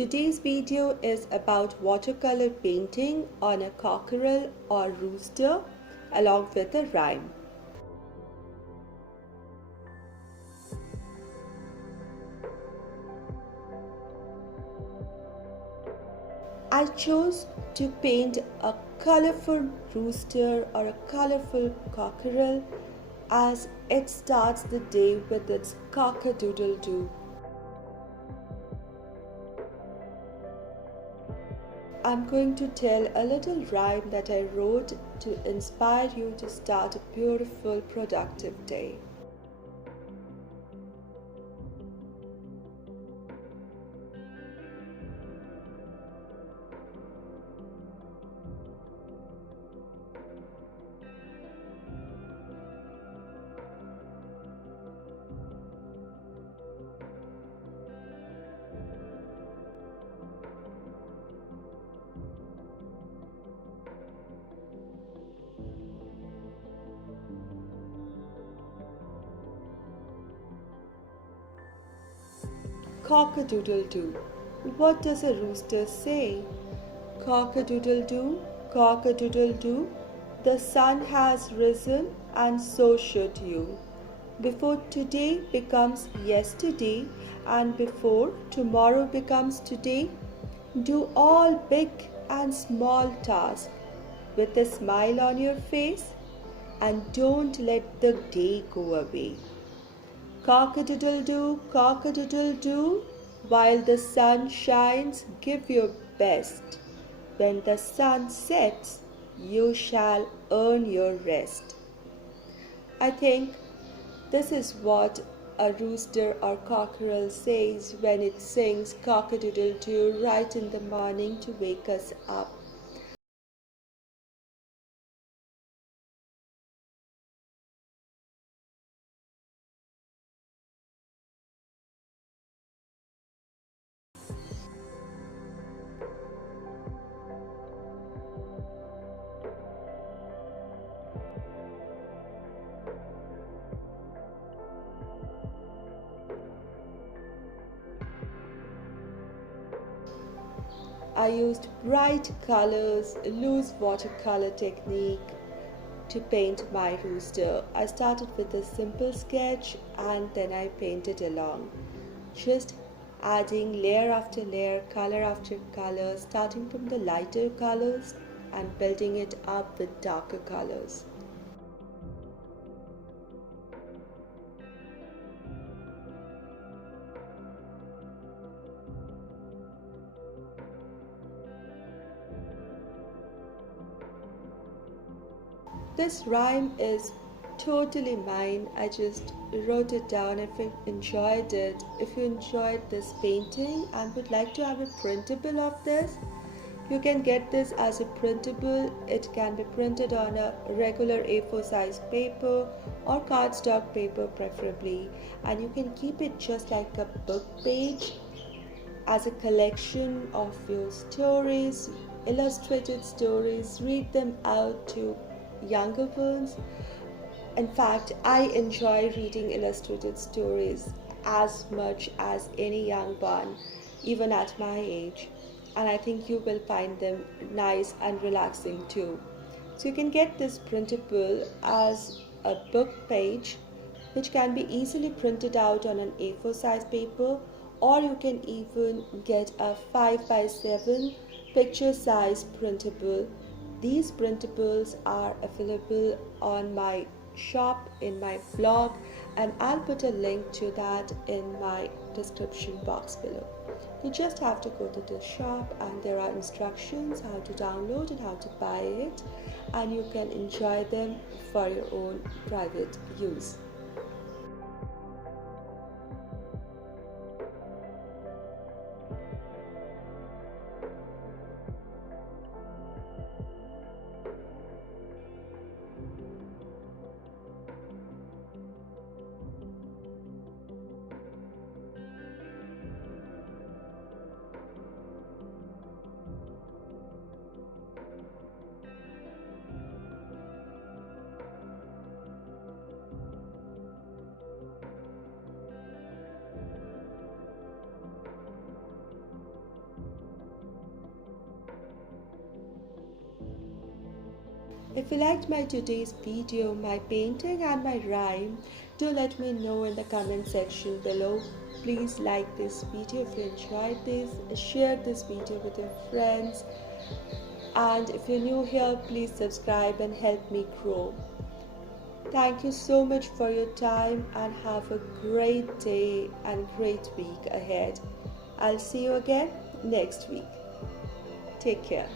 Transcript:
Today's video is about watercolor painting on a cockerel or rooster along with a rhyme. I chose to paint a colorful rooster or a colorful cockerel as it starts the day with its cock-a-doodle-doo. I'm going to tell a little rhyme that I wrote to inspire you to start a beautiful, productive day. Cock-a-doodle-doo. What does a rooster say? Cock-a-doodle-doo, cock-a-doodle-doo. The sun has risen and so should you. Before today becomes yesterday and before tomorrow becomes today, do all big and small tasks with a smile on your face and don't let the day go away. Cock-a-doodle-doo, cock-a-doodle-doo, while the sun shines, give your best. When the sun sets, you shall earn your rest. I think this is what a rooster or cockerel says when it sings cock-a-doodle-doo right in the morning to wake us up. I used bright colors, loose watercolor technique to paint my rooster. I started with a simple sketch and then I painted along, just adding layer after layer, color after color, starting from the lighter colors and building it up with darker colors. This rhyme is totally mine. I just wrote it down. If you enjoyed it, if you enjoyed this painting and would like to have a printable of this, you can get this as a printable. It can be printed on a regular A4 size paper or cardstock paper preferably, and you can keep it just like a book page as a collection of your stories, illustrated stories. Read them out to younger ones. In fact, I enjoy reading illustrated stories as much as any young one, even at my age, and I think you will find them nice and relaxing too. So you can get this printable as a book page which can be easily printed out on an A4 size paper, or you can even get a 5 by 7 picture size printable. These printables are available on my shop in my blog, and I'll put a link to that in my description box below. You just have to go to the shop and there are instructions how to download and how to buy it, and you can enjoy them for your own private use. If you liked my today's video, my painting and my rhyme, do let me know in the comment section below. Please like this video if you enjoyed this, share this video with your friends, and if you're new here, please subscribe and help me grow. Thank you so much for your time and have a great day and great week ahead. I'll see you again next week. Take care.